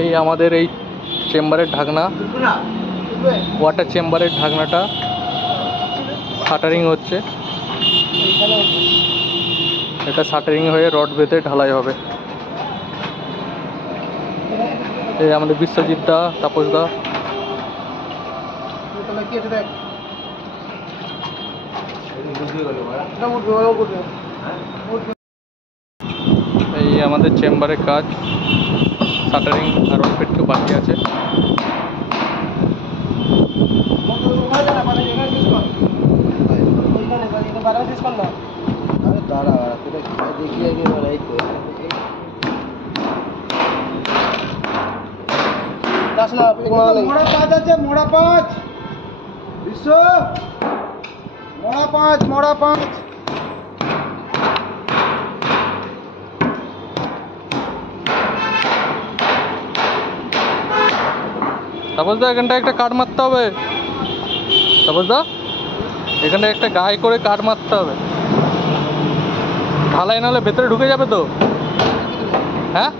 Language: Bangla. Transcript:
এই আমাদের এই চেম্বারের ঢাকনা, ওয়াটার চেম্বারের ঢাকনাটা শাটারিং হচ্ছে। এটা শাটারিং হয়ে রড বেঁধে ঢালাই হবে। এই আমাদের বিশ্বজিৎ দা, তাপস দা। এই আমাদের চেম্বারের কাজ, শাটারিং আর রড একটু বাকি আছে। মোড়া 5 আছে, মোড়া 5 বিশ্ব, মোড়া 5, মোড়া 5। তাপস দা, এখানটা একটা কাট মারতে হবে। তাপস দা, এখানটা একটা গায়ে করে কাট মারতে হবে, ঢালাই নাহলে ভেতরে ঢুকে যাবে তো। হ্যাঁ।